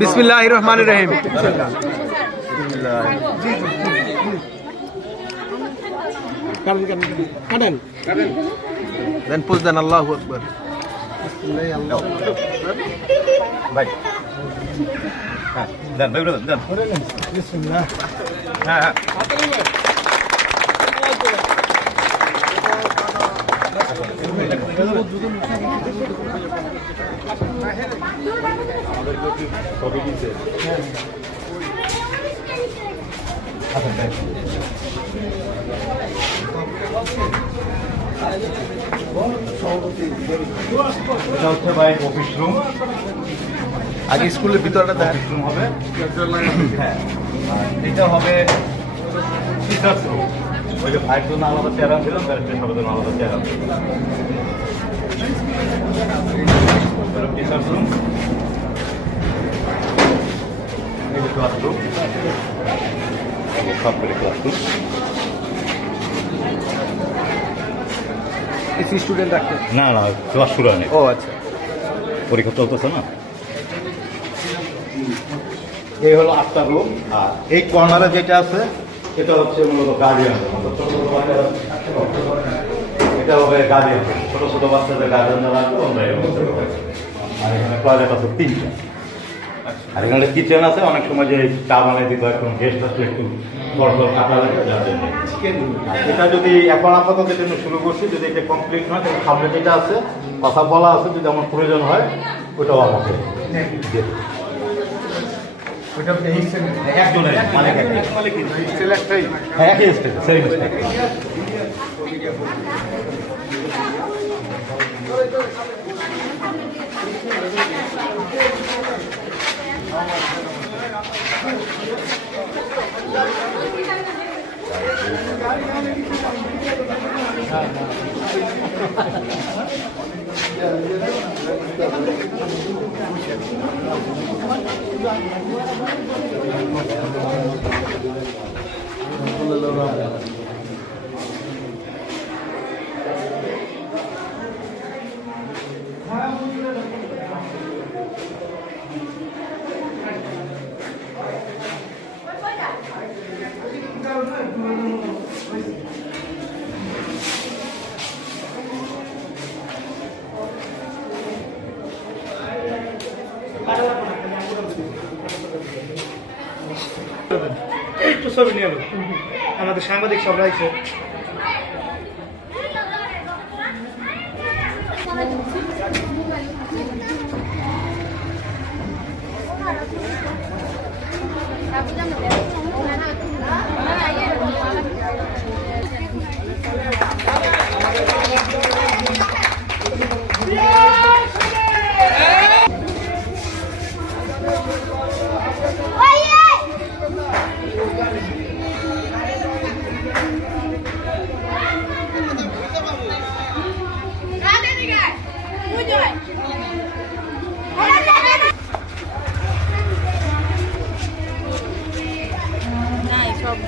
বিসমিল্লাহির রহমানির রহিম। দেন পোজ দেন। আল্লাহু আকবার। ভাই দেন ভাই দেন দেন। বিসমিল্লাহ। হ্যাঁ হ্যাঁ এটা হচ্ছে ভাই অফিস রুম। আগে স্কুলের ভিতরটা অফিস রুম হবে। হ্যাঁ, এটা হবে টিচার্স রুম। ওই যে ভাইয়ের জন্য আলাদা চেয়ার ছিল, ব্যারিস্টার সবার জন্য আলাদা চেয়ার ছিল। টিচার্স রুম, এই যে ক্লাসরুম, সরকারি ক্লাসরুম। এসি স্টুডেন্ট রাখতে? না না, ক্লাস শুরু হয়নি। ও আচ্ছা, পরীক্ষা চলতেছে না। এই হলো 8টা রুম। আর এই কর্নারে যেটা আছে এটা হচ্ছে মূলত গার্ডিয়ান। এটা হবে গার্ডিয়ান, ছোট ছোট বাচ্চাদের গার্ডিয়ান যারা আছে আমরা এর মধ্যে। আর এখানে টয়লেট আছে 3টা। আর এখানে কিচেন আছে। অনেক সময় যে চা বানিয়ে দিতে হয়, কোনো গেস্ট আসলে একটু বড় কাটা লাগে। এটা যদি এখন আপাতত জন্য শুরু করছি, যদি এটা কমপ্লিট হয় তাহলে সামনে যেটা আছে কথা বলা আছে, যদি আমার প্রয়োজন হয় ওটাও আমাকে একজনের মালিক হ্যাঁ একই স্টেজ সেম স্টেজ। একটু ছবি নিয়ে এলো, আমাদের সাংবাদিক সব রাইছে। সব